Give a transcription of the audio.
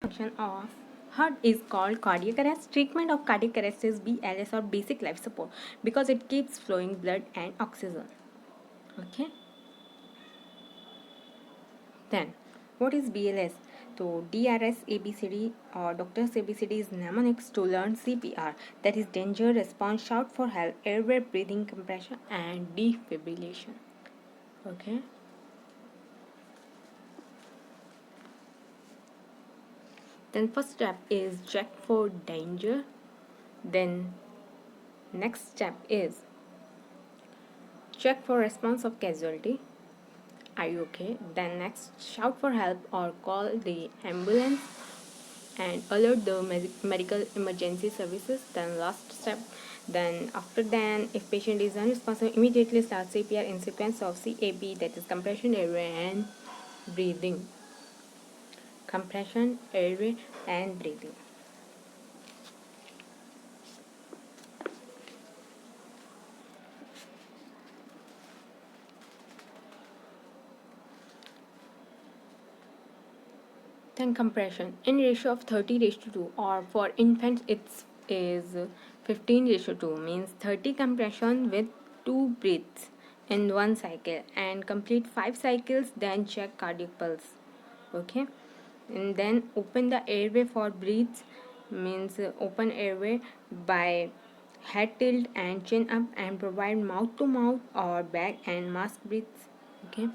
function of heart is called cardiac arrest. Treatment of cardiac arrest is BLS or basic life support because it keeps flowing blood and oxygen. Okay. Then, what is BLS? So, DRS ABCD or Doctor's ABCD is mnemonics to learn CPR, that is danger response, shout for help, airway breathing compression, and defibrillation. Okay. Then first step is check for danger. Then next step is check for response of casualty. Are you okay? Then next, shout for help or call the ambulance and alert the medical emergency services. Then last step, then after then, if patient is unresponsive, immediately start CPR in sequence of CAB, that is compression, airway and breathing. Compression, airway and breathing. Then compression in ratio of 30:2, or for infants it is 15:2, means 30 compression with 2 breaths in one cycle and complete 5 cycles, then check cardiac pulse. Okay, and then open the airway for breaths, means open airway by head tilt and chin up and provide mouth to mouth or bag and mask breaths. Okay,